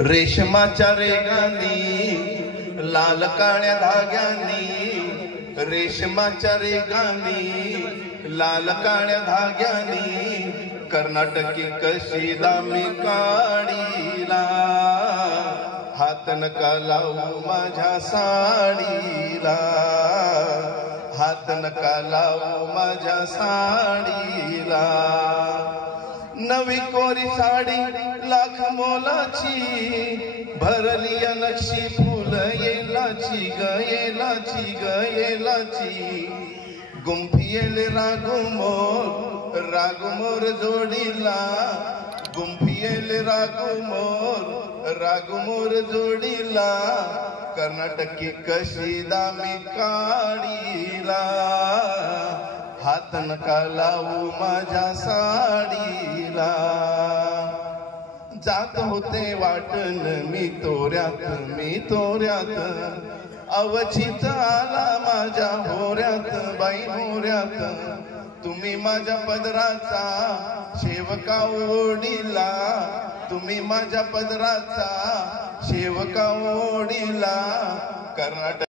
रेशमाच्या रेगांनी लाल काळ्या धाग्यांनी, रेशमाच्या रेगांनी लाल काळ्या धाग्यांनी, कर्नाटकी कशी दामी काढीला, हात नका लावू माझ्या साडीला, हात नका लावू माझ्या साडीला. नवी कोरी साडी लाख मोलाची, भरली नक्षी फुल येलाची ग येलाची ग येलाची. गुंफी येले रागुमोर जोडीला, गुंफी येले रागुमोर जोडीला, कर्नाटकी कशी दामी काढीला, हात नका लावू माझ्या साडीला. जात होते वाटण मी तोऱ्यात, अवचित आला माझ्या होऱ्यात बाई होऱ्यात. तुम्ही माझ्या पदराचा शेवका ओढीला, तुम्ही माझ्या पदराचा शेवका ओढीला, कर्नाटक